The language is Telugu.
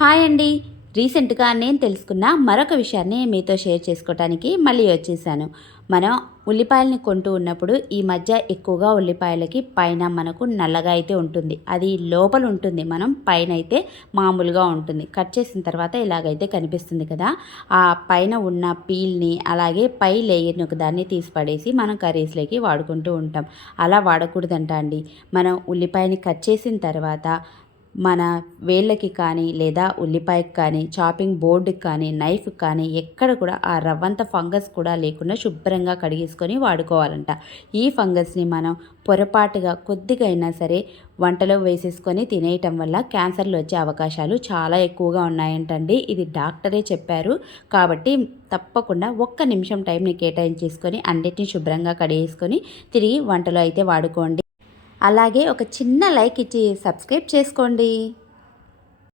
హాయ్ అండి. రీసెంట్‌గా నేను తెలుసుకున్న మరొక విషయాన్ని మీతో షేర్ చేసుకోవటానికి మళ్ళీ వచ్చేసాను. మనం ఉల్లిపాయలని కొంటూ ఉన్నప్పుడు ఈ మధ్య ఎక్కువగా ఉల్లిపాయలకి పైన మనకు నల్లగా అయితే ఉంటుంది. అది లోపల ఉంటుంది. మనం పైనైతే మామూలుగా ఉంటుంది. కట్ చేసిన తర్వాత ఇలాగైతే కనిపిస్తుంది కదా! ఆ పైన ఉన్న పీల్‌ని అలాగే పై లేయర్‌ని ఒకదాన్ని తీసి పడేసి మనం కర్రీస్‌లోకి వాడుకుంటూ ఉంటాం. అలా వాడకూడదంట అండి. మనం ఉల్లిపాయని కట్ చేసిన తర్వాత మన వేళ్ళకి కానీ లేదా ఉల్లిపాయకి కానీ చాపింగ్ బోర్డుకి కానీ నైఫ్కి కానీ ఎక్కడ కూడా ఆ రవ్వంత ఫంగస్ కూడా లేకుండా శుభ్రంగా కడిగేసుకొని వాడుకోవాలంట. ఈ ఫంగస్ని మనం పొరపాటుగా కొద్దిగా అయినా సరే వంటలో వేసేసుకొని తినేయటం వల్ల క్యాన్సర్లు వచ్చే అవకాశాలు చాలా ఎక్కువగా ఉన్నాయంటండి. ఇది డాక్టరే చెప్పారు. కాబట్టి తప్పకుండా ఒక్క నిమిషం టైంని కేటాయించేసుకొని అన్నిటిని శుభ్రంగా కడిగేసుకొని తిరిగి వంటలో అయితే వాడుకోండి. అలాగే ఒక చిన్న లైక్ ఇచ్చి సబ్స్క్రైబ్ చేసుకోండి.